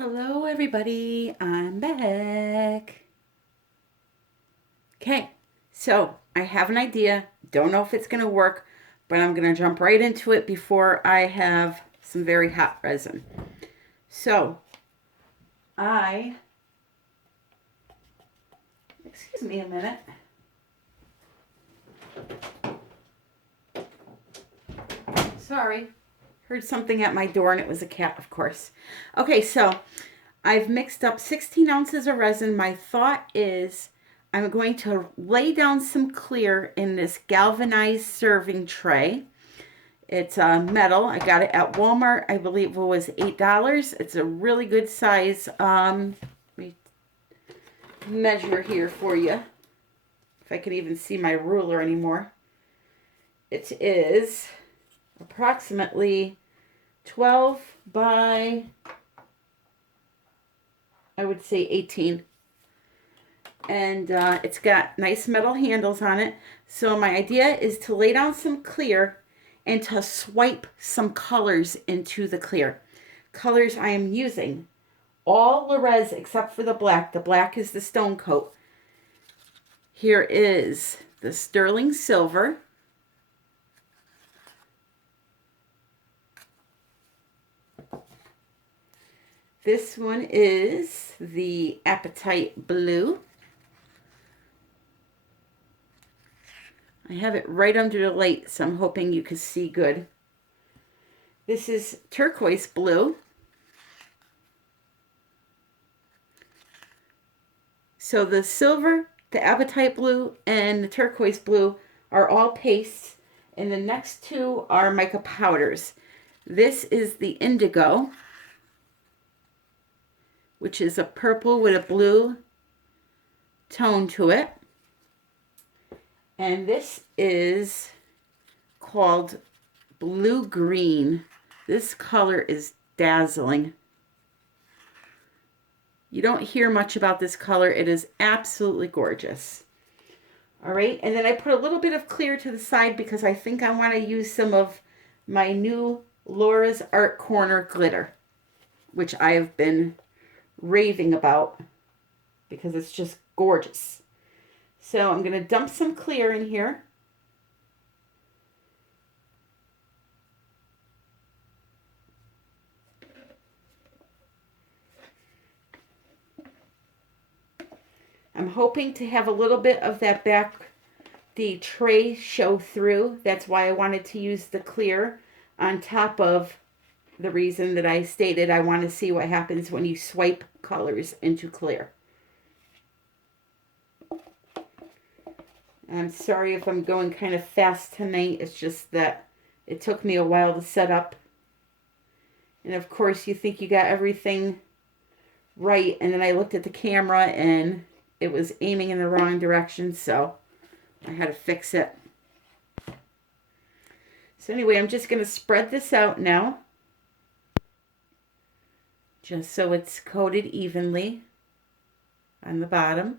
Hello everybody, I'm back. Okay, so I have an idea. Don't know if it's going to work, but I'm going to jump right into it before I have some very hot resin. So, excuse me a minute. Sorry, heard something at my door and it was a cat, of course. Okay, so I've mixed up 16 ounces of resin. My thought is I'm going to lay down some clear in this galvanized serving tray. It's metal. I got it at Walmart. I believe it was $8. It's a really good size. Let me measure here for you. If I can even see my ruler anymore. It is approximately 12 by, I would say 18. And it's got nice metal handles on it. So my idea is to lay down some clear and to swipe some colors into the clear. Colors I am using all Rez except for the black. The black is the stone coat. Here is the sterling silver. This one is the apatite blue. I have it right under the light, so I'm hoping you can see good. This is turquoise blue. So the silver, the apatite blue, and the turquoise blue are all pastes, and the next two are mica powders. This is the indigo, which is a purple with a blue tone to it. And this is called blue-green. This color is dazzling. You don't hear much about this color. It is absolutely gorgeous. All right, and then I put a little bit of clear to the side because I think I want to use some of my new Laura's Art Corner glitter, which I have been raving about because it's just gorgeous. So I'm going to dump some clear in here. I'm hoping to have a little bit of that the tray show through. That's why I wanted to use the clear on top of the reason that I stated I want to see what happens when you swipe colors into clear. I'm sorry if I'm going kind of fast tonight. It's just that it took me a while to set up. And of course you think you got everything right, and then I looked at the camera and it was aiming in the wrong direction, so I had to fix it. So anyway, I'm just going to spread this out now, just so it's coated evenly on the bottom.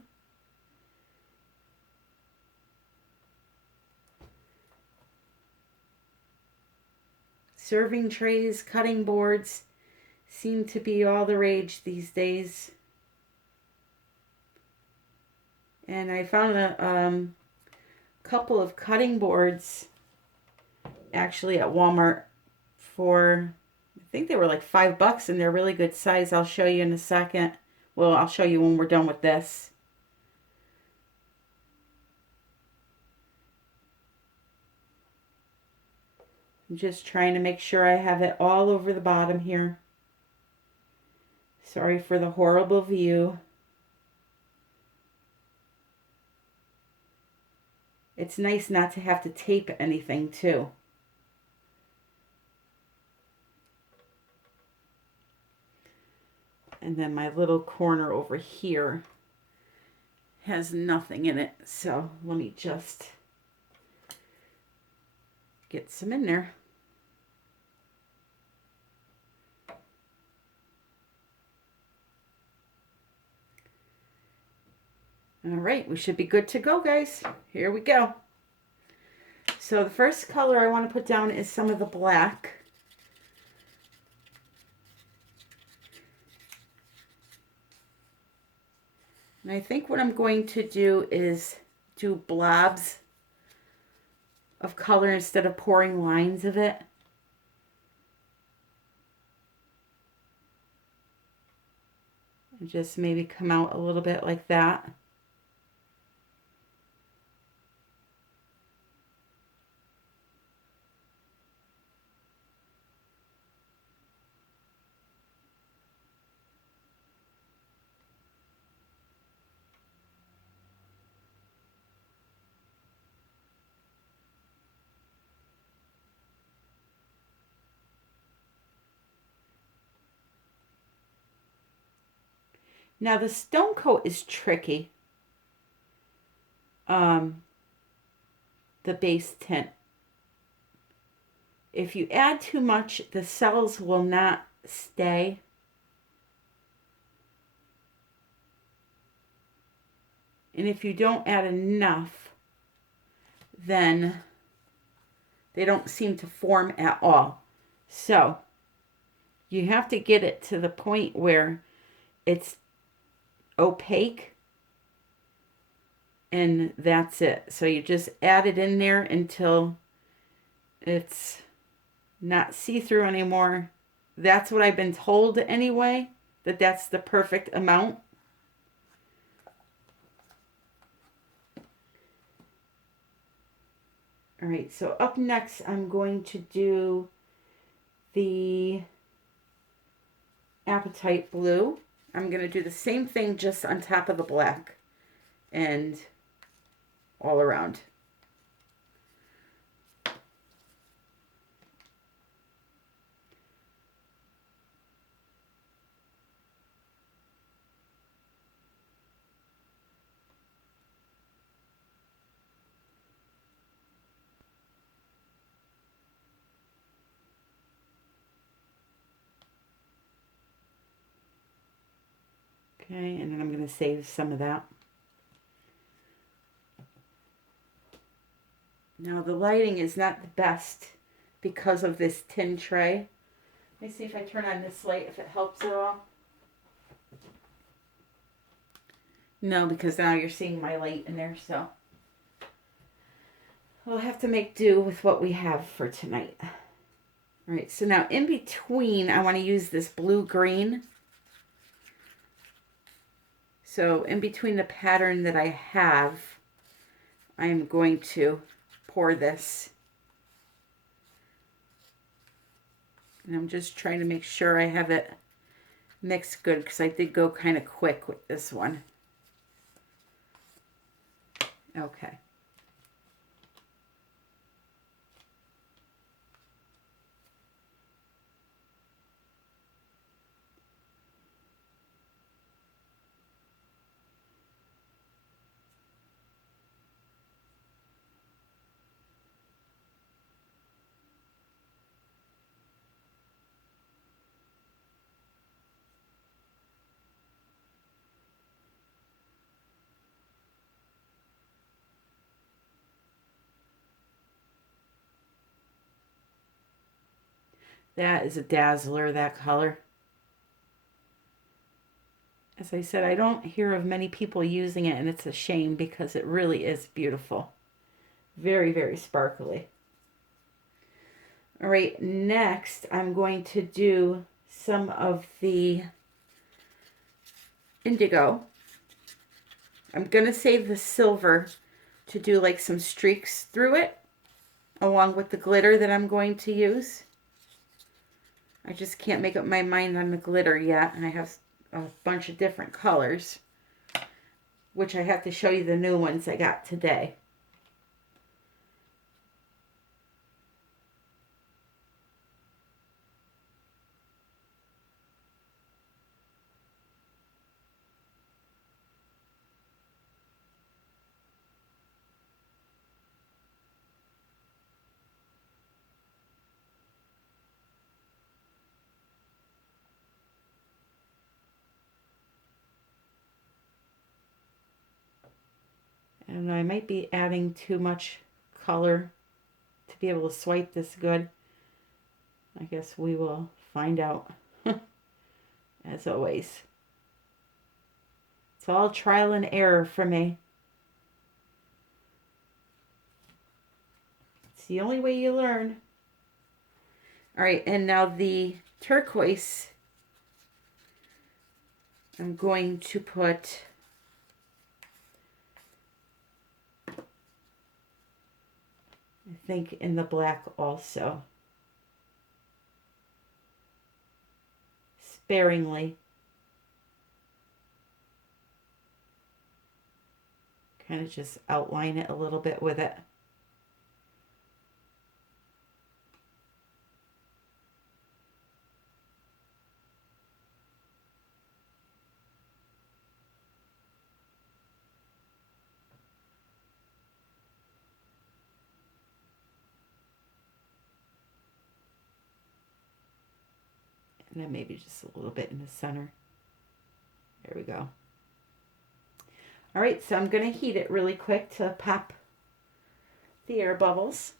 Serving trays, cutting boards seem to be all the rage these days. And I found a couple of cutting boards actually at Walmart for, I think they were like $5 and they're really good size. I'll show you in a second. Well, I'll show you when we're done with this. I'm just trying to make sure I have it all over the bottom here. Sorry for the horrible view. It's nice not to have to tape anything too. And then my little corner over here has nothing in it. So let me just get some in there. All right, we should be good to go, guys. Here we go. So the first color I want to put down is some of the black. And I think what I'm going to do is do blobs of color instead of pouring lines of it. And just maybe come out a little bit like that. Now the stone coat is tricky. The base tint. If you add too much, the cells will not stay. And if you don't add enough, then they don't seem to form at all. So you have to get it to the point where it's opaque, and that's it. So you just add it in there until it's not see-through anymore. That's what I've been told anyway, that that's the perfect amount. All right, so up next I'm going to do the Apatite Blue. I'm going to do the same thing just on top of the black and all around. Okay, and then I'm going to save some of that. Now the lighting is not the best because of this tin tray. Let me see if I turn on this light, if it helps at all. No, because now you're seeing my light in there, so we'll have to make do with what we have for tonight. All right, so now in between, I want to use this blue-green. So in between the pattern that I have, I am going to pour this. And I'm just trying to make sure I have it mixed good, because I did go kind of quick with this one. Okay. That is a dazzler, that color. As I said, I don't hear of many people using it, and it's a shame because it really is beautiful. Very, very sparkly. All right, next I'm going to do some of the indigo. I'm going to save the silver to do like some streaks through it, along with the glitter that I'm going to use. I just can't make up my mind on the glitter yet, and I have a bunch of different colors, which I have to show you the new ones I got today. And I might be adding too much color to be able to swipe this good. I guess we will find out, as always. It's all trial and error for me. It's the only way you learn. All right, and now the turquoise, I'm going to put I think in the black also. Sparingly. Kind of just outline it a little bit with it. And then maybe just a little bit in the center. There we go. All right, so I'm going to heat it really quick to pop the air bubbles.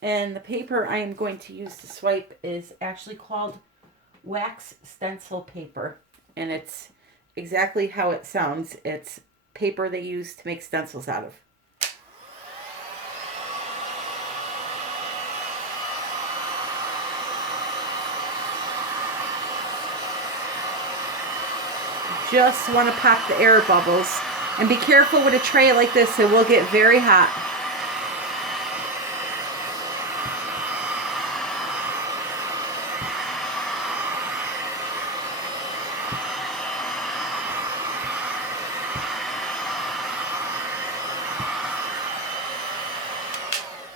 And the paper I am going to use to swipe is actually called wax stencil paper. And it's exactly how it sounds. It's paper they use to make stencils out of. Just want to pop the air bubbles. And be careful with a tray like this, it will get very hot.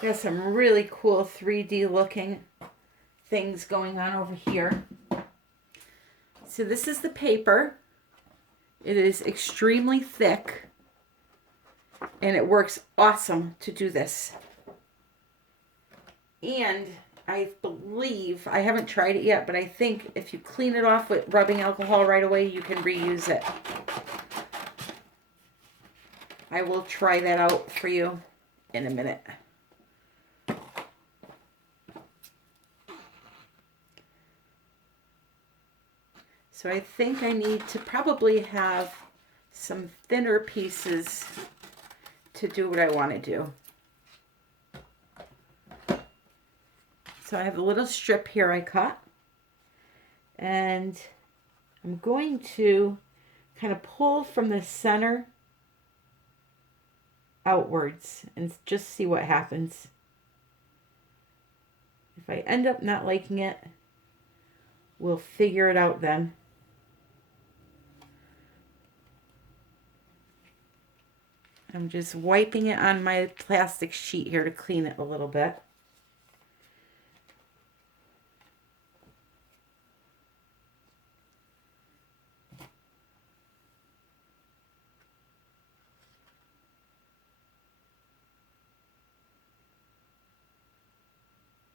Got some really cool 3D looking things going on over here. So this is the paper. It is extremely thick and it works awesome to do this. And I believe, I haven't tried it yet, but I think if you clean it off with rubbing alcohol right away, you can reuse it. I will try that out for you in a minute. So I think I need to probably have some thinner pieces to do what I want to do. So I have a little strip here I cut. And I'm going to kind of pull from the center outwards and just see what happens. If I end up not liking it, we'll figure it out then. I'm just wiping it on my plastic sheet here to clean it a little bit.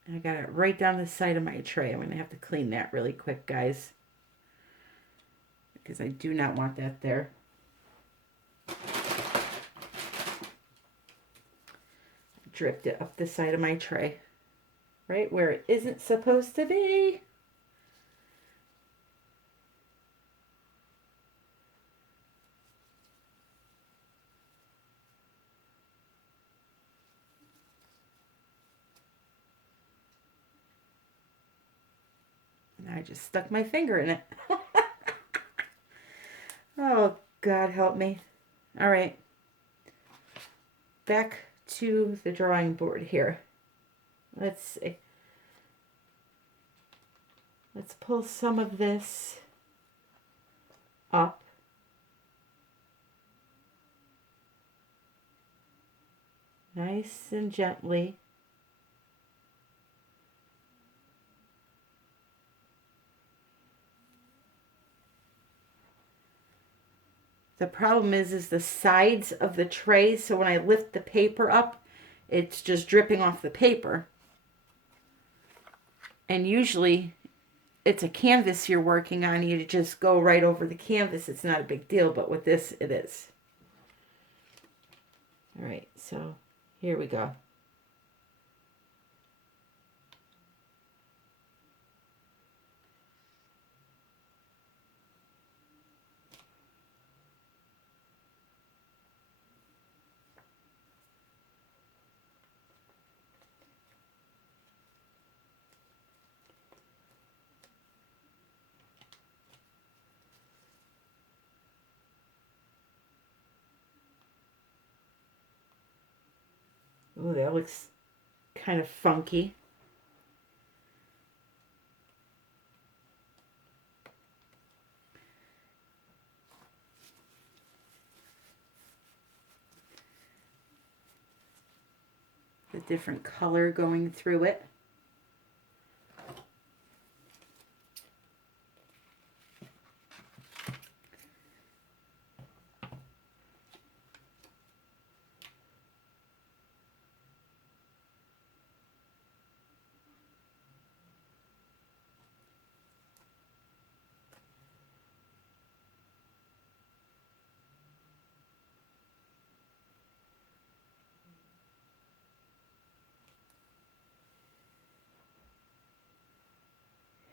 I got it right down the side of my tray. I'm going to have to clean that really quick, guys, because I do not want that there. Dripped it up the side of my tray, right where it isn't supposed to be. And I just stuck my finger in it. Oh, God help me. All right. Back to the drawing board here. Let's see. Let's pull some of this up. Nice and gently. The problem is the sides of the tray, so when I lift the paper up, it's just dripping off the paper. And usually, it's a canvas you're working on, you just go right over the canvas. It's not a big deal, but with this, it is. All right, so here we go. That looks kind of funky. The different color going through it.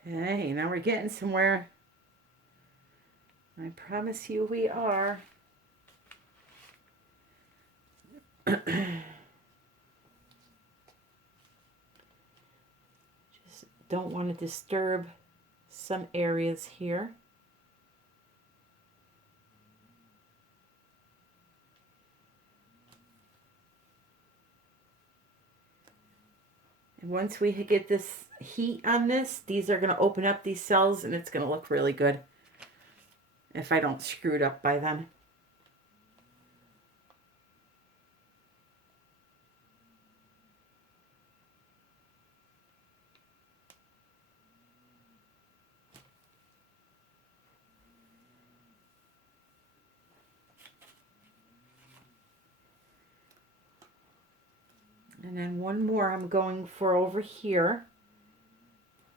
Hey, now we're getting somewhere. I promise you we are. Just don't want to disturb some areas here. And once we get this heat on this, these are going to open up these cells and it's going to look really good if I don't screw it up by then. And then one more I'm going for over here.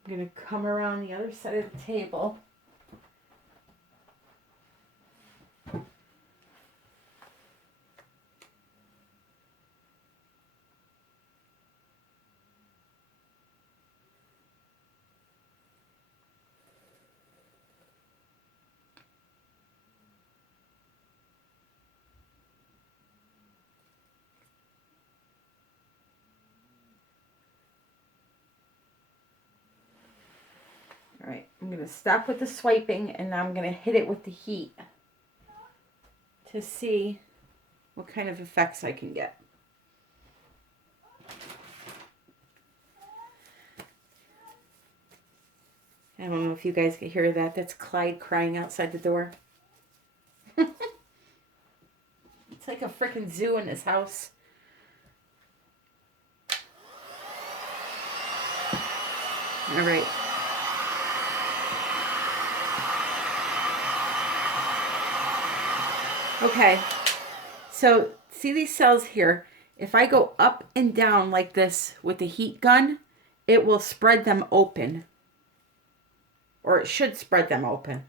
I'm going to come around the other side of the table. All right, I'm going to stop with the swiping and now I'm going to hit it with the heat to see what kind of effects I can get. I don't know if you guys can hear that. That's Clyde crying outside the door. It's like a freaking zoo in this house. All right. Okay, so see these cells here? If I go up and down like this with the heat gun, it will spread them open. Or it should spread them open.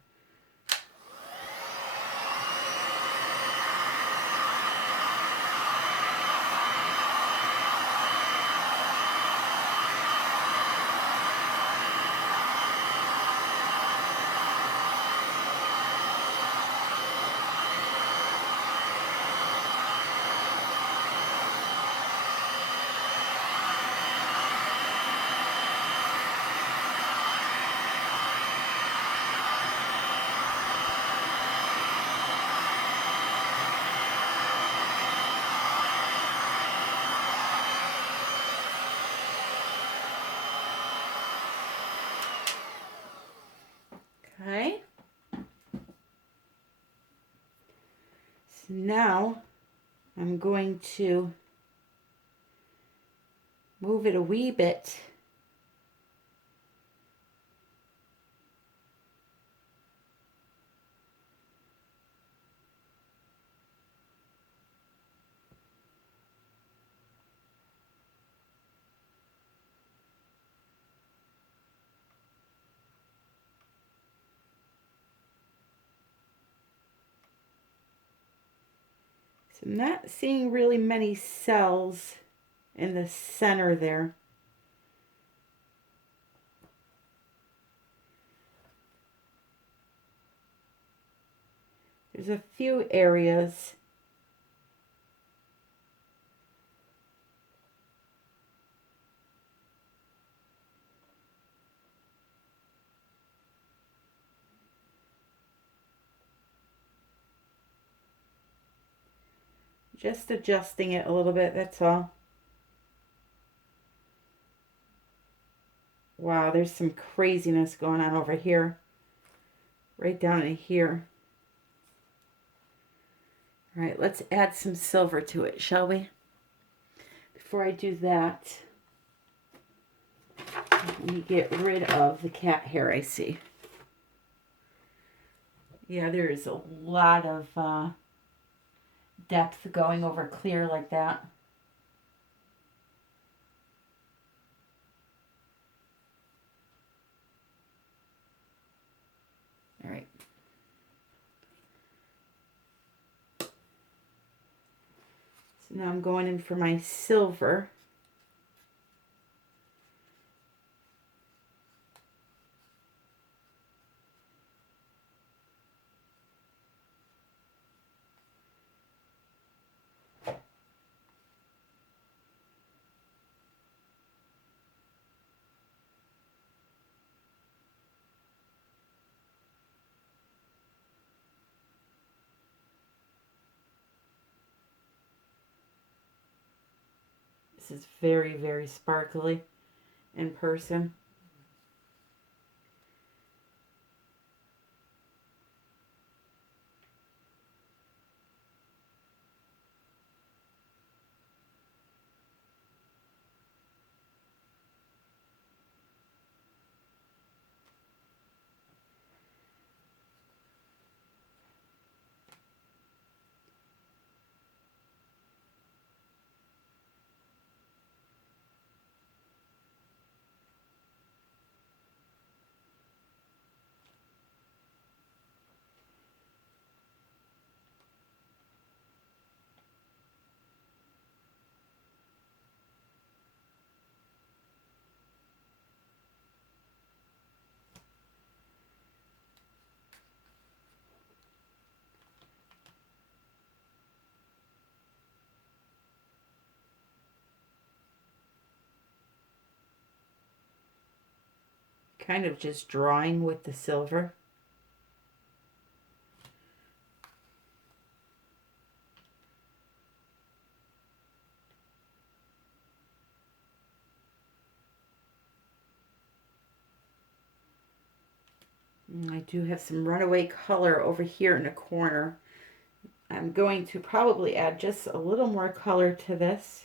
Okay. So now I'm going to move it a wee bit. So I'm not seeing really many cells in the center there. There's a few areas. Just adjusting it a little bit, that's all. Wow, there's some craziness going on over here. Right down in here. All right, let's add some silver to it, shall we? Before I do that, let me get rid of the cat hair I see. Yeah, there is a lot of depth going over clear like that. All right. So now I'm going in for my silver. This is very, very sparkly in person. Kind of just drawing with the silver. And I do have some runaway color over here in the corner. I'm going to probably add just a little more color to this.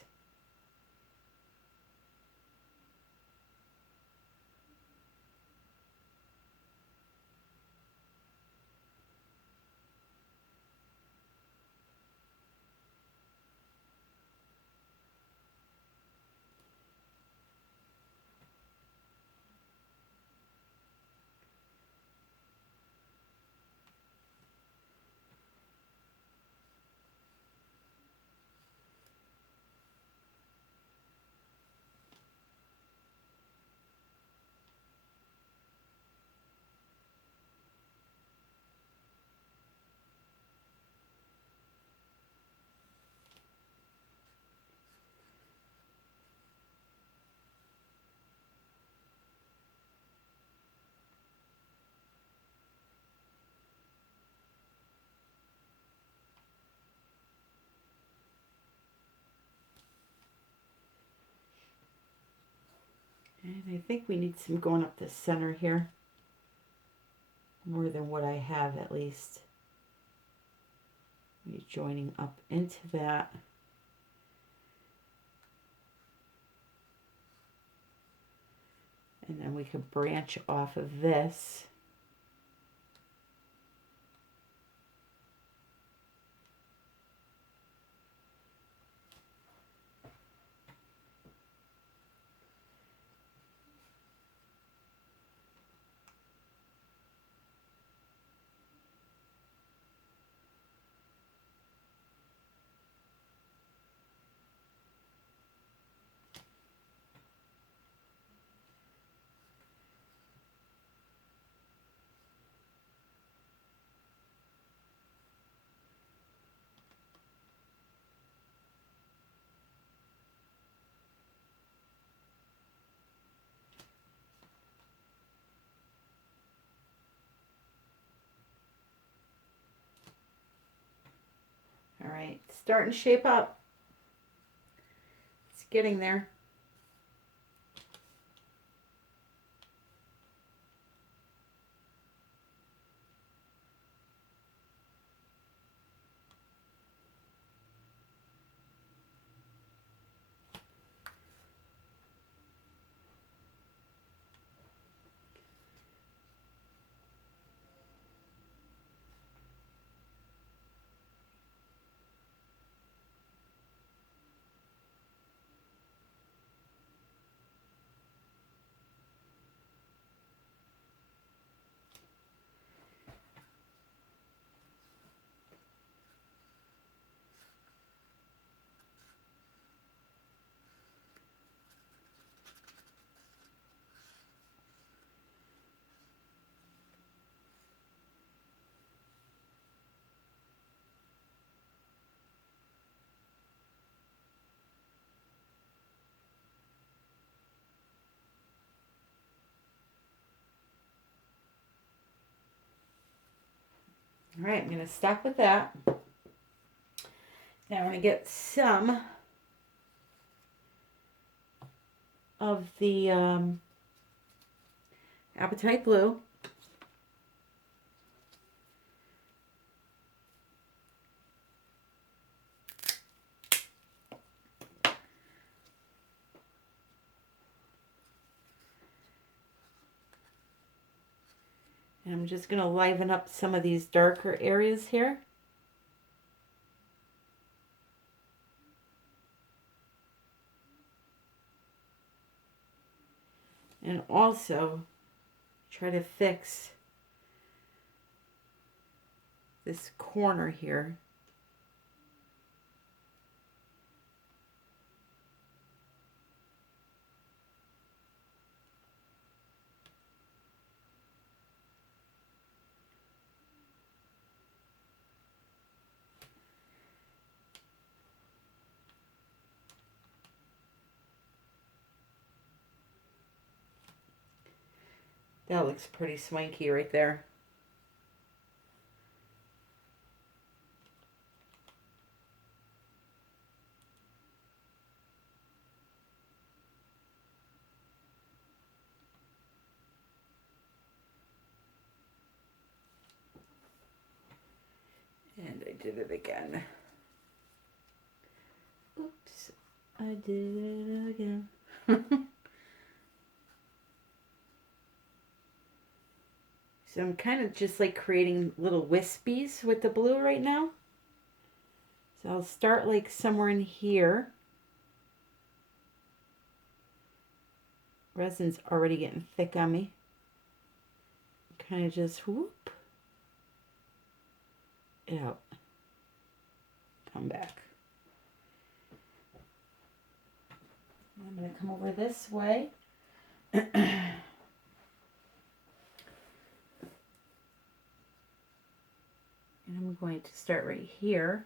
And I think we need some going up the center here. More than what I have at least. Maybe joining up into that. And then we could branch off of this. All right, starting to shape up. It's getting there. All right, I'm going to stop with that. Now I'm going to get some of the Appetite Blue. And I'm just going to liven up some of these darker areas here. And also try to fix this corner here. That looks pretty swanky right there. And I did it again. Oops, I did it again. So I'm kind of just like creating little wispies with the blue right now. So I'll start like somewhere in here. Resin's already getting thick on me. Kind of just whoop it out. Come back. I'm going to come over this way. And I'm going to start right here.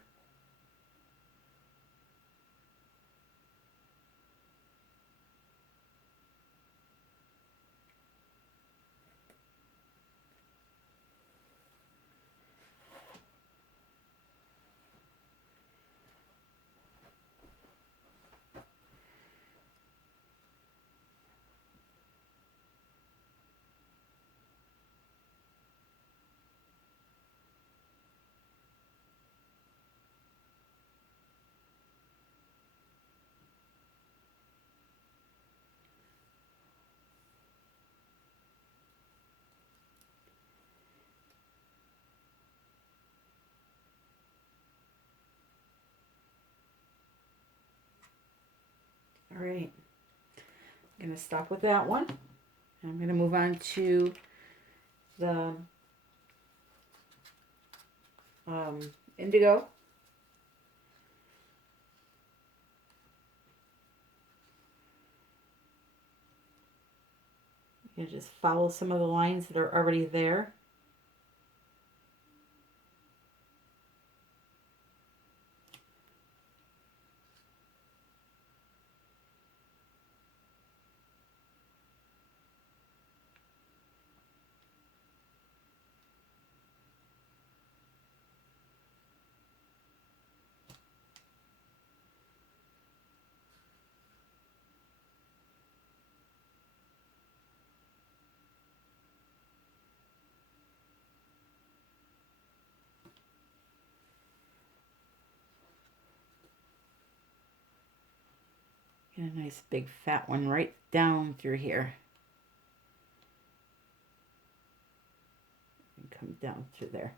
All right, I'm going to stop with that one. I'm going to move on to the indigo. You just follow some of the lines that are already there. Get a nice big fat one right down through here. And come down through there.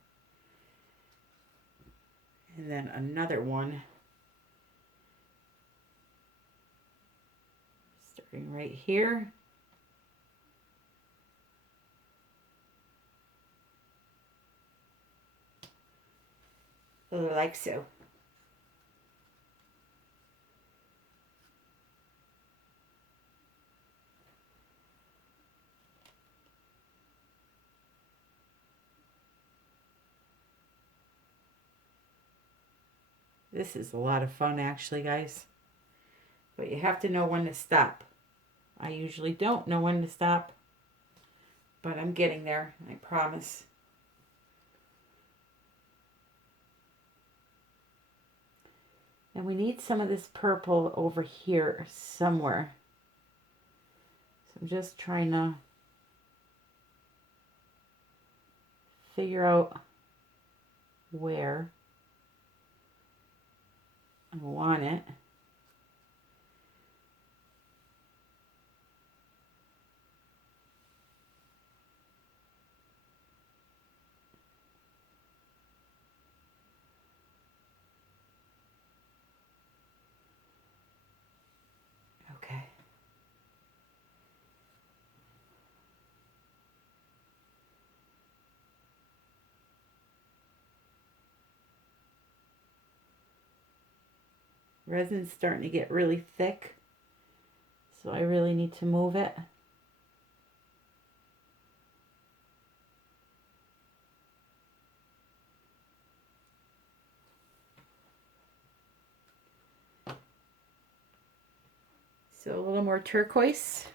And then another one. Starting right here. Like so. This is a lot of fun actually, guys. But you have to know when to stop. I usually don't know when to stop. But I'm getting there, I promise. And we need some of this purple over here somewhere. So I'm just trying to figure out where I want it. Okay. Resin's starting to get really thick, so I really need to move it. So a little more turquoise.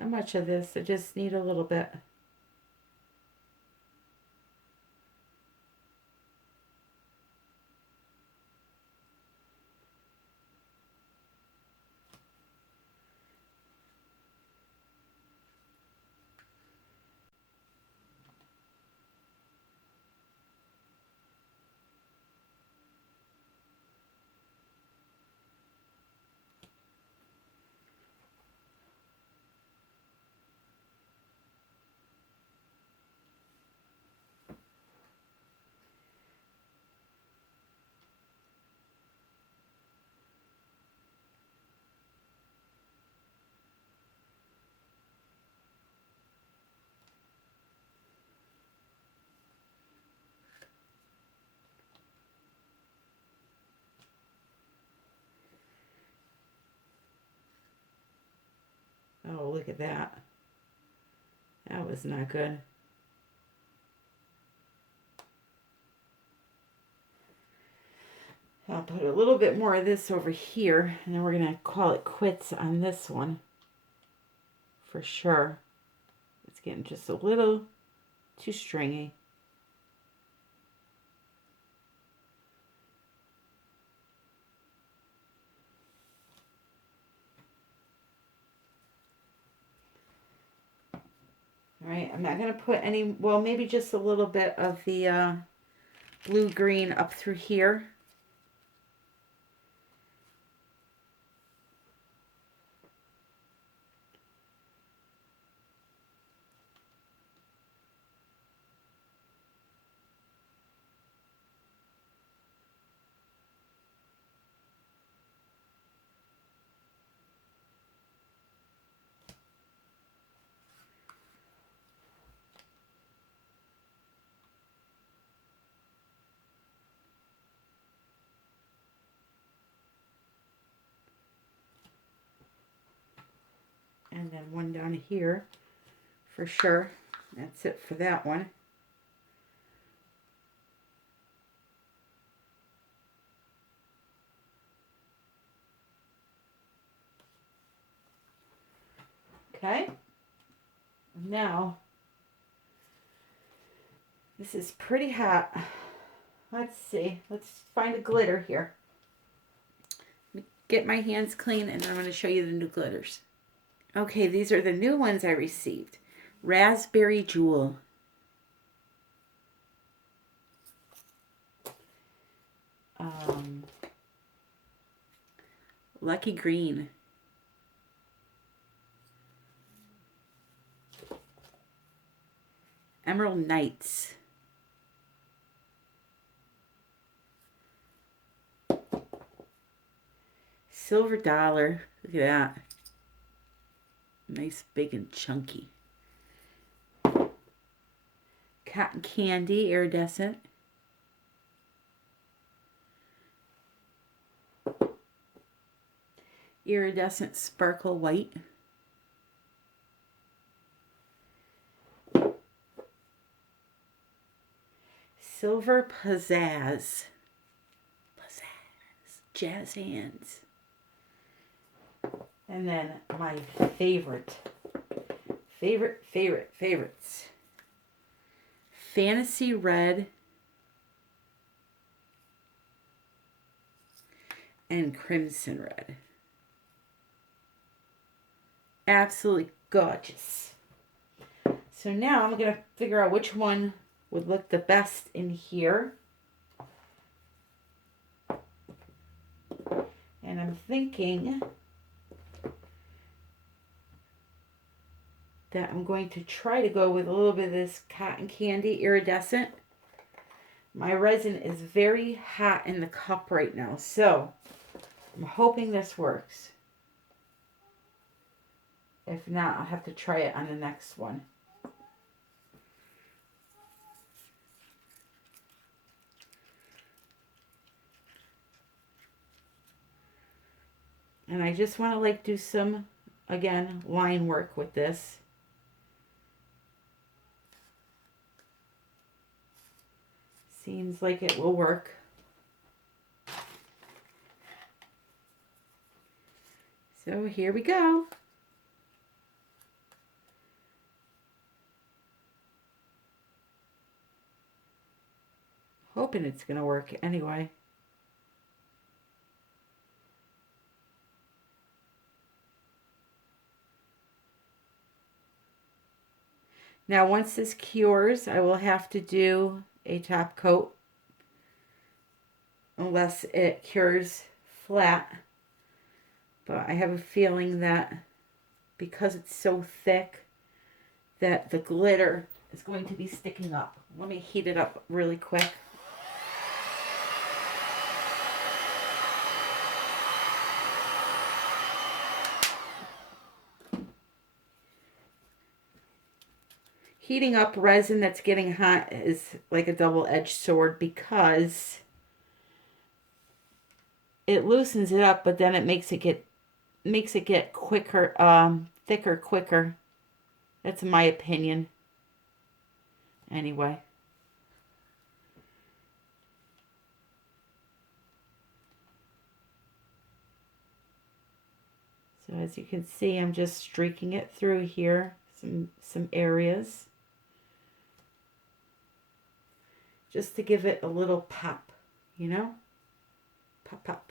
Not much of this, I just need a little bit. Oh, look at that. That was not good. I'll put a little bit more of this over here, and then we're going to call it quits on this one. For sure. It's getting just a little too stringy. All right, I'm not going to put any, well, maybe just a little bit of the blue-green up through here. And then one down here for sure. That's it for that one. Okay. Now, this is pretty hot. Let's see. Let's find a glitter here. Get my hands clean and I'm going to show you the new glitters. Okay, these are the new ones I received. Raspberry Jewel. Lucky Green. Emerald Nights. Silver Dollar. Look at that. Nice, big, and chunky. Cotton Candy, Iridescent. Iridescent Sparkle White. Silver Pizzazz. Pizzazz. Jazz Hands. And then my favorites. Fantasy Red and Crimson Red. Absolutely gorgeous. So now I'm going to figure out which one would look the best in here. And I'm thinking that I'm going to try to go with a little bit of this cotton candy iridescent. My resin is very hot in the cup right now, so I'm hoping this works. If not, I'll have to try it on the next one. And I just want to like do some, again, line work with this. Seems like it will work. So here we go. Hoping it's going to work anyway. Now once this cures, I will have to do a top coat unless it cures flat. But I have a feeling that because it's so thick that the glitter is going to be sticking up. Let me heat it up really quick. Heating up resin that's getting hot is like a double-edged sword because it loosens it up, but then it makes it get quicker, thicker quicker. That's my opinion. Anyway. So as you can see, I'm just streaking it through here, some areas. Just to give it a little pop, you know? Pop, pop.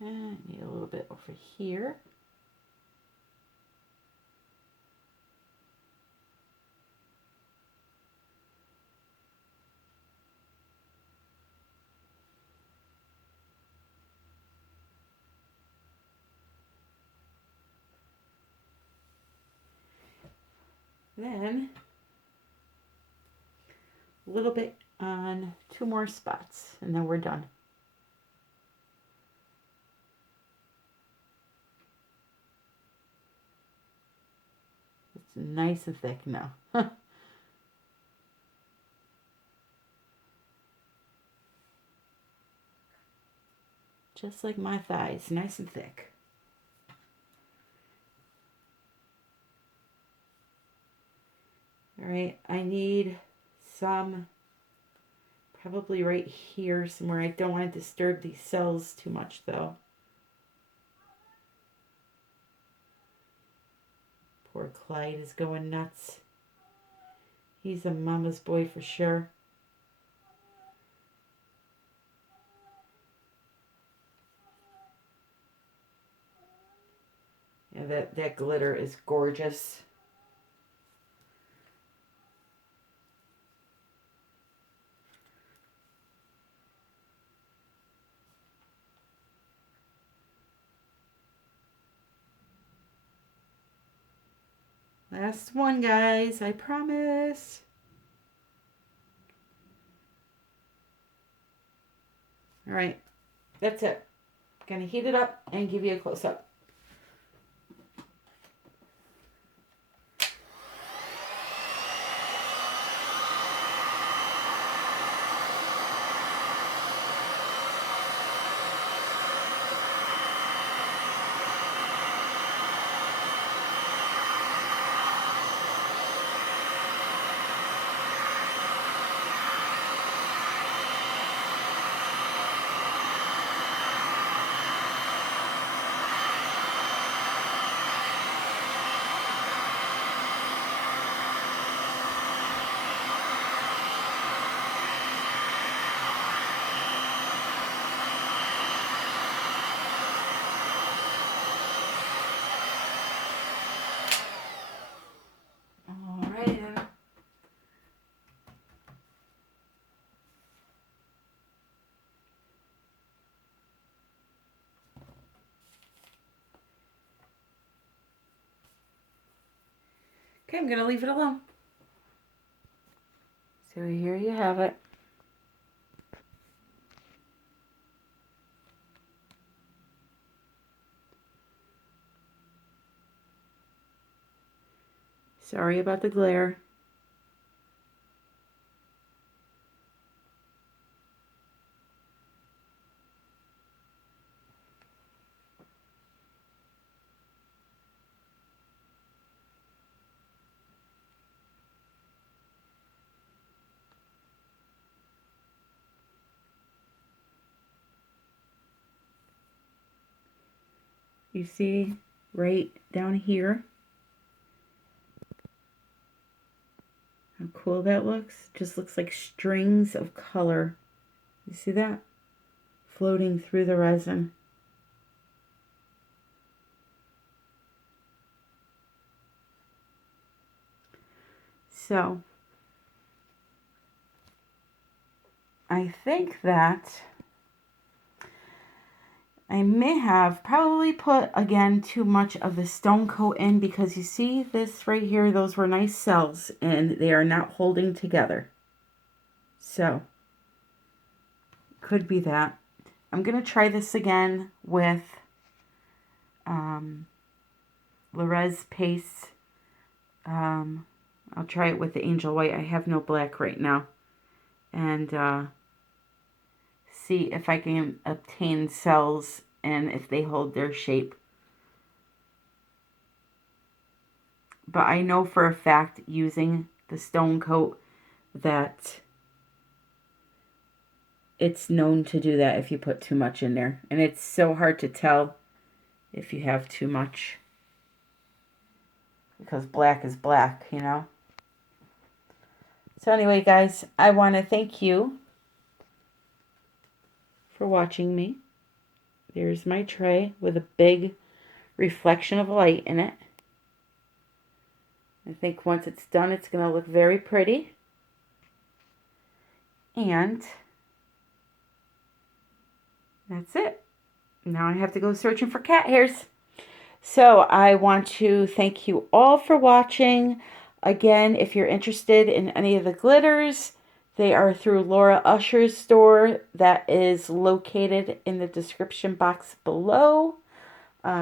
And I need a little bit over here. Then a little bit on 2 more spots, and then we're done. It's nice and thick now. Just like my thighs, nice and thick. All right, I need some, probably right here somewhere. I don't want to disturb these cells too much though. Poor Clyde is going nuts. He's a mama's boy for sure. Yeah, And that glitter is gorgeous. Last one, guys, I promise. All right, that's it. Gonna heat it up and give you a close-up. Okay, I'm going to leave it alone. So here you have it. Sorry about the glare. You see right down here how cool that looks? Just looks like strings of color. You see that? Floating through the resin. So I think that I may have probably put, again, too much of the stone coat in, because you see this right here, those were nice cells and they are not holding together. So, could be that. I'm going to try this again with Rez paste. I'll try it with the Angel White. I have no black right now. And see if I can obtain cells and if they hold their shape. But I know for a fact, using the stone coat, that it's known to do that if you put too much in there. And it's so hard to tell if you have too much, because black is black, you know. So anyway, guys, I want to thank you for watching me. There's my tray with a big reflection of light in it. I think once it's done, it's going to look very pretty. And that's it. Now I have to go searching for cat hairs. So I want to thank you all for watching. Again, if you're interested in any of the glitters, they are through Laura Usher's store that is located in the description box below.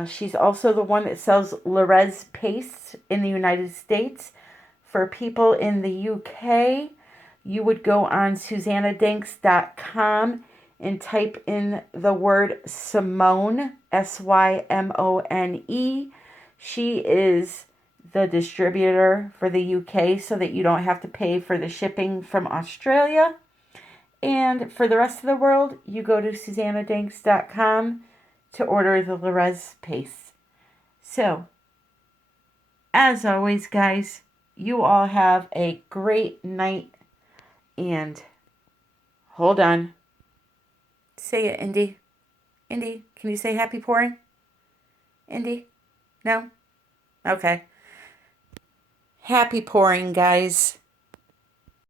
She's also the one that sells Rez paste in the United States. For people in the UK, you would go on SuzanaDancks.com and type in the word Simone, Symone. She is the distributor for the UK, so that you don't have to pay for the shipping from Australia. And for the rest of the world, you go to SuzanaDancks.com to order the Rez paste. So, as always, guys, you all have a great night. And hold on. Say it, Indy. Indy, can you say happy pouring? Indy. No? Okay. Happy pouring, guys.